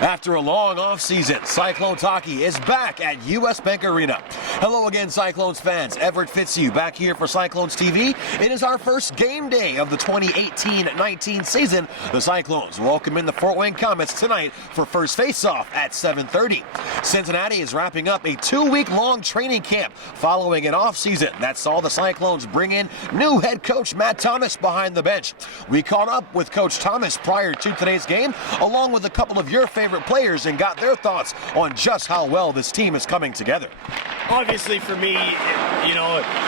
After a long offseason, Cyclones hockey is back at US Bank Arena. Hello again, Cyclones fans. Everett Fitzhugh back here for Cyclones TV. It is our first game day of the 2018-19 season. The Cyclones welcome in the Fort Wayne Komets tonight for first face-off at 7:30. Cincinnati is wrapping up a 2-week-long training camp following an offseason that saw the Cyclones bring in new head coach Matt Thomas behind the bench. We caught up with Coach Thomas prior to today's game, along with a couple of your favorite players, and got their thoughts on just how well this team is coming together. Obviously for me,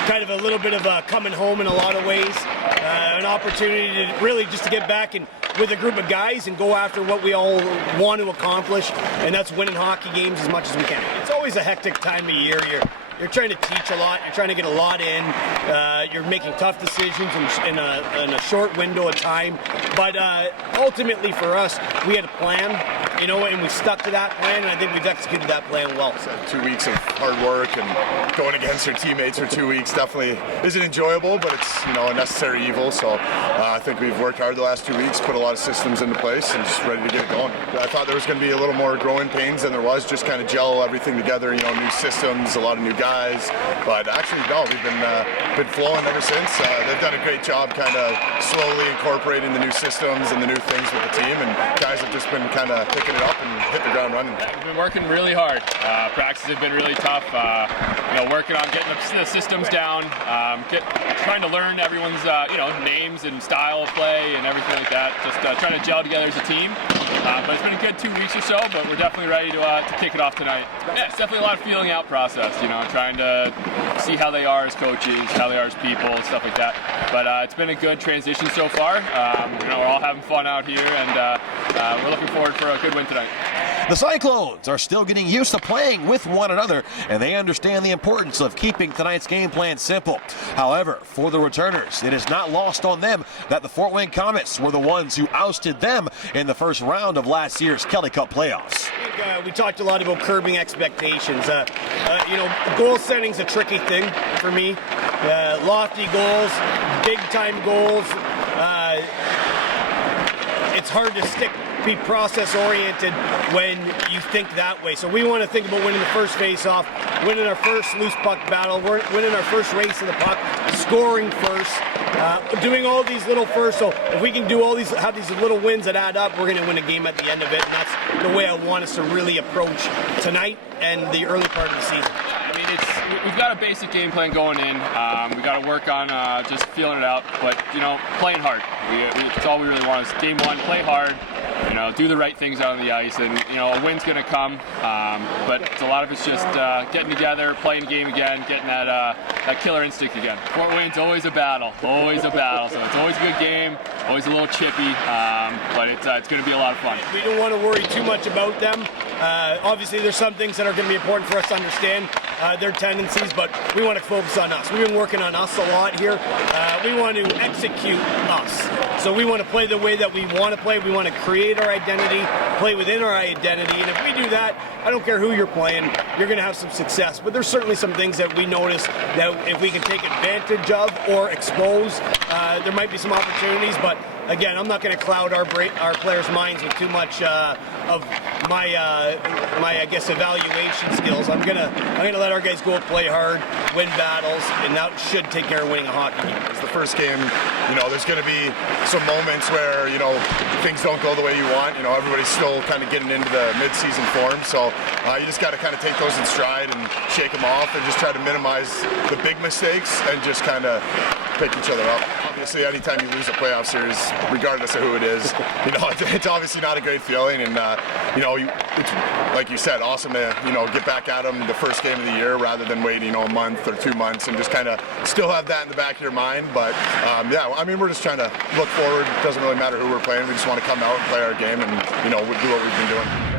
kind of a little bit of a coming home in a lot of ways, an opportunity to really just to get back and with a group of guys and go after what we all want to accomplish, and that's winning hockey games as much as we can. It's always a hectic time of year. You're trying to teach a lot. You're trying to get a lot in. You're making tough decisions in a short window of time. But ultimately for us, we had a plan, and we stuck to that plan, and I think we've executed that plan well. So 2 weeks of hard work and going against our teammates for 2 weeks definitely isn't enjoyable, but it's a necessary evil. So I think we've worked hard the last 2 weeks, put a lot of systems into place, and just ready to get it going. I thought there was going to be a little more growing pains than there was, just kind of gel everything together, new systems, a lot of new guys. But actually, no, we've been flowing ever since. They've done a great job kind of slowly incorporating the new systems and the new things with the team, and guys have just been kind of picking it up and hit the ground running. We've been working really hard. Practices have been really tough. Working on getting the systems down, trying to learn everyone's names and style of play and everything like that. Just trying to gel together as a team. But it's been a good 2 weeks or so, but we're definitely ready to kick it off tonight. Yeah, it's definitely a lot of feeling out process, trying to see how they are as coaches, how they are as people, stuff like that. But it's been a good transition so far. We're all having fun out here, and we're looking forward for a good win tonight. The Cyclones are still getting used to playing with one another, and they understand the importance of keeping tonight's game plan simple. However, for the returners, it is not lost on them that the Fort Wayne Komets were the ones who ousted them in the first round of last year's Kelly Cup playoffs. We talked a lot about curbing expectations. Goal setting's a tricky thing for me. Lofty goals, big-time goals. It's hard to be process-oriented when you think that way. So we want to think about winning the first face-off, winning our first loose puck battle, winning our first race of the puck, scoring first, doing all these little firsts. So if we can do have these little wins that add up, we're going to win a game at the end of it. And that's the way I want us to really approach tonight and the early part of the season. We've got a basic game plan going in. We got to work on just feeling it out, but playing hard. That's all we really want is game one, play hard. Do the right things out on the ice, and a win's going to come. But a lot of it's just getting together, playing the game again, getting that killer instinct again. Fort Wayne's always a battle, so it's always a good game, always a little chippy, but it's going to be a lot of fun. We don't want to worry too much about them. Obviously, there's some things that are going to be important for us to understand their tendencies, but we want to focus on us. We've been working on us a lot here. We want to execute us. So we want to play the way that we want to play. We want to create our identity, play within our identity, and if we do that, I don't care who you're playing, you're going to have some success. But there's certainly some things that we notice that if we can take advantage of or expose, there might be some opportunities. But again, I'm not going to cloud our players' minds with too much of my evaluation skills. I'm gonna let our guys go play hard, win battles, and that should take care of winning a hockey game. It's the first game. There's going to be some moments where things don't go the way you want. Everybody's still kind of getting into the mid-season form, so you just got to kind of take those in stride and shake them off, and just try to minimize the big mistakes and just kind of pick each other up. Obviously, anytime you lose a playoff series, regardless of who it is, it's obviously not a great feeling, and it's, like you said, awesome to get back at them the first game of the year rather than waiting a month or 2 months and just kind of still have that in the back of your mind. But we're just trying to look forward. It doesn't really matter who we're playing. We just want to come out and play our game and do what we've been doing.